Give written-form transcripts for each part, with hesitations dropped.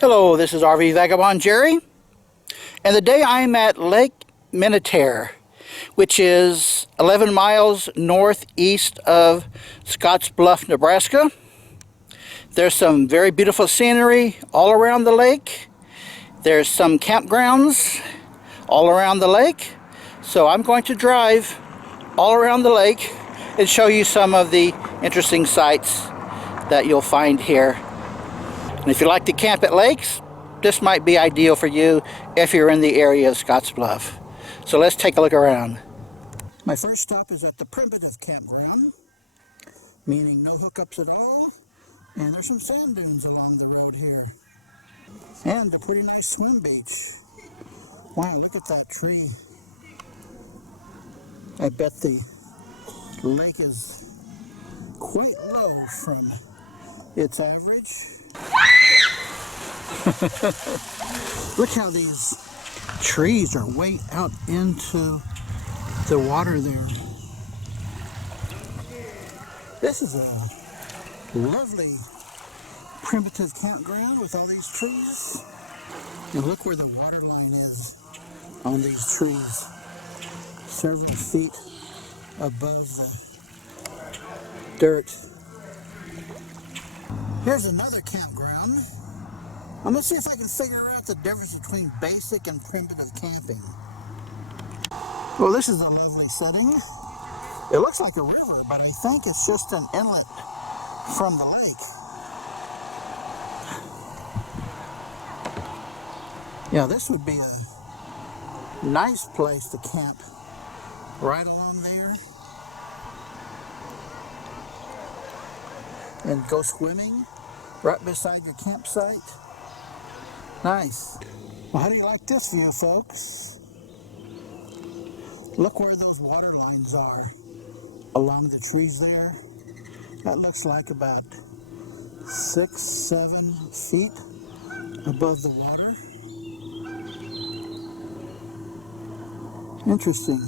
Hello, this is RV Vagabond Jerry, and today I'm at Lake Minatare, which is 11 miles northeast of Scottsbluff, Nebraska. There's some very beautiful scenery all around the lake. There's some campgrounds all around the lake. So I'm going to drive all around the lake and show you some of the interesting sights that you'll find here. And if you like to camp at lakes, this might be ideal for you if you're in the area of Scottsbluff. So let's take a look around. My first stop is at the primitive campground, meaning no hookups at all. And there's some sand dunes along the road here. And a pretty nice swim beach. Wow, look at that tree. I bet the lake is quite low from its average. Look how these trees are way out into the water there. This is a lovely primitive campground with all these trees. And look where the water line is on these trees. Several feet above the dirt. Here's another campground. I'm going to see if I can figure out the difference between basic and primitive camping. Well, this is a lovely setting. It looks like a river, but I think it's just an inlet from the lake. Yeah, this would be a nice place to camp right along there and go swimming right beside your campsite. Nice. Well, how do you like this view, folks? Look where those water lines are along the trees there. That looks like about 6-7 feet above the water. Interesting.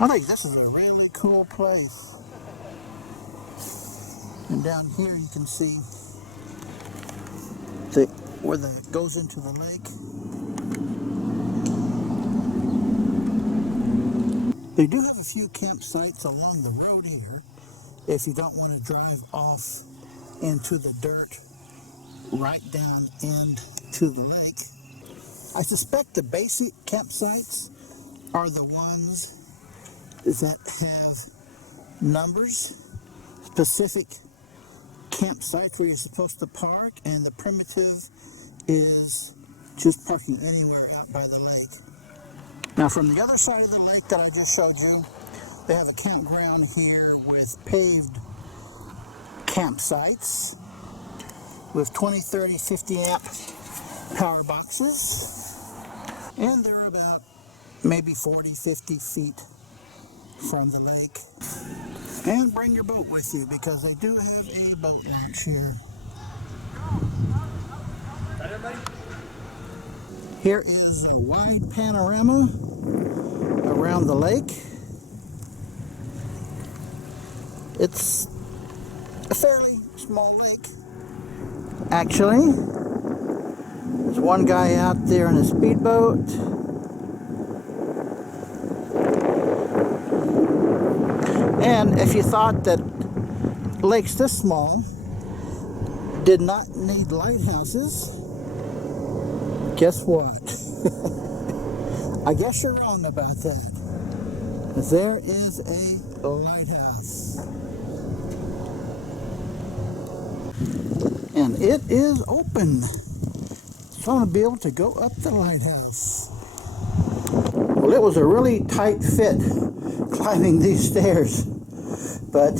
I think this is a really cool place. And down here you can see where it goes into the lake. They do have a few campsites along the road here if you don't want to drive off into the dirt right down into the lake. I suspect the basic campsites are the ones that have numbers, specific campsites where you're supposed to park, and the primitive is just parking anywhere out by the lake. Now from the other side of the lake that I just showed you, they have a campground here with paved campsites with 20, 30, 50 amp power boxes, and they're about maybe 40, 50 feet from the lake. And bring your boat with you because they do have a boat launch here. Here is a wide panorama around the lake. It's a fairly small lake, actually. There's one guy out there in a speedboat. And if you thought that lakes this small did not need lighthouses, guess what? I guess you're wrong about that. There is a lighthouse. And it is open. So I'm going to be able to go up the lighthouse. Well, it was a really tight fit climbing these stairs, but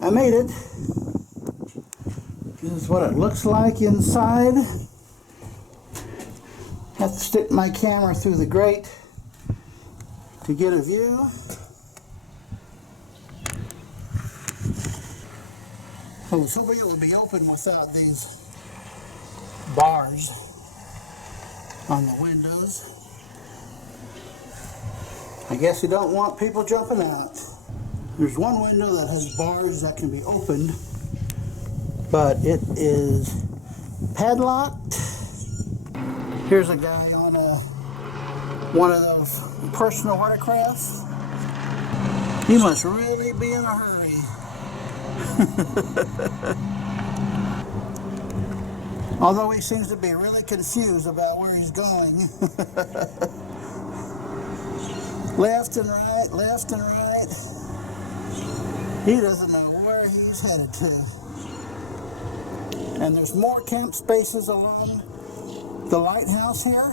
I made it. This is what it looks like inside. Have to stick my camera through the grate to get a view. I was hoping it would be open without these bars on the windows. I guess you don't want people jumping out. There's one window that has bars that can be opened but it is padlocked. Here's a guy on one of those personal watercrafts. He must really be in a hurry. Although he seems to be really confused about where he's going. Left and right, left and right. He doesn't know where he's headed to. And there's more camp spaces along the lighthouse here.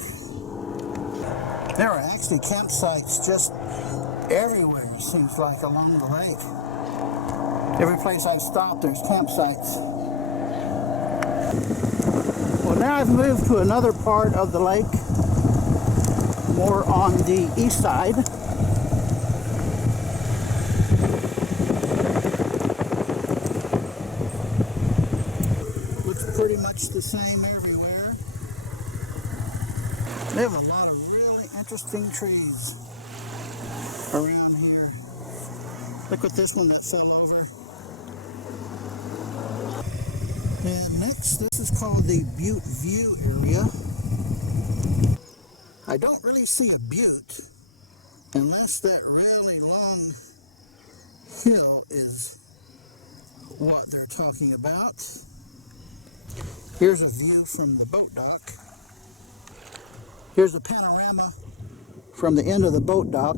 There are actually campsites just everywhere, it seems like, along the lake. Every place I've stopped, there's campsites. Well, now I've moved to another part of the lake, more on the east side. Looks pretty much the same everywhere. They have a lot of really interesting trees around here. Look at this one that fell over. And next, this is called the Butte View area. I don't really see a butte unless that really long hill is what they're talking about. Here's a view from the boat dock. Here's a panorama from the end of the boat dock,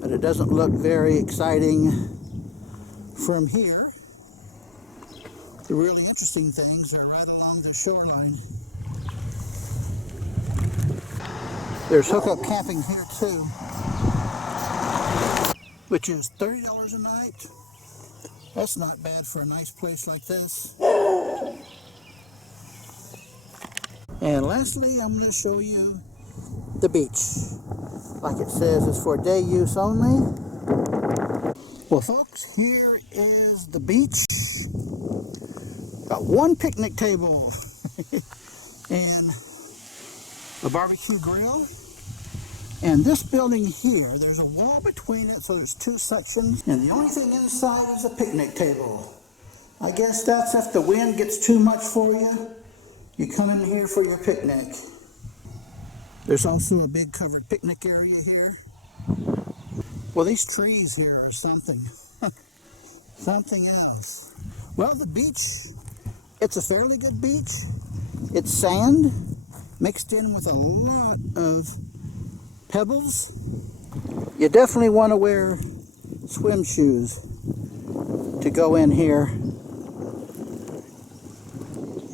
but it doesn't look very exciting from here. The really interesting things are right along the shoreline. There's hookup camping here too, which is $30 a night. That's not bad for a nice place like this. And lastly, I'm going to show you the beach. Like it says, it's for day use only. Well, folks, here is the beach. Got one picnic table and a barbecue grill. And this building here, there's a wall between it, so there's two sections. And the only thing inside is a picnic table. I guess that's if the wind gets too much for you, you come in here for your picnic. There's also a big covered picnic area here. Well, these trees here are something. Something else. Well, the beach, it's a fairly good beach. It's sand mixed in with a lot of pebbles. You definitely want to wear swim shoes to go in here.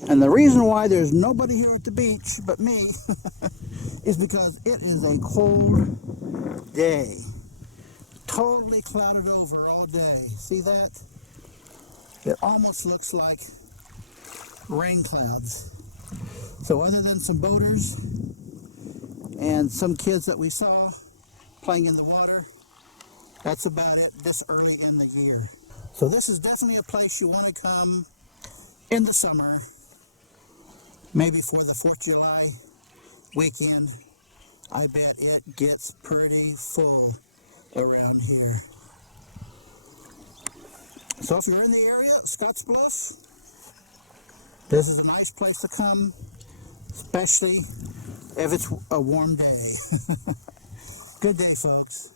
And the reason why there's nobody here at the beach but me is because it is a cold day. Totally clouded over all day. See that? It almost looks like rain clouds. So other than some boaters and some kids that we saw playing in the water, that's about it this early in the year. So this is definitely a place you want to come in the summer, maybe for the 4th of July weekend. I bet it gets pretty full around here. So if you're in the area, Scottsbluff, this is a nice place to come, especially if it's a warm day. Good day, folks.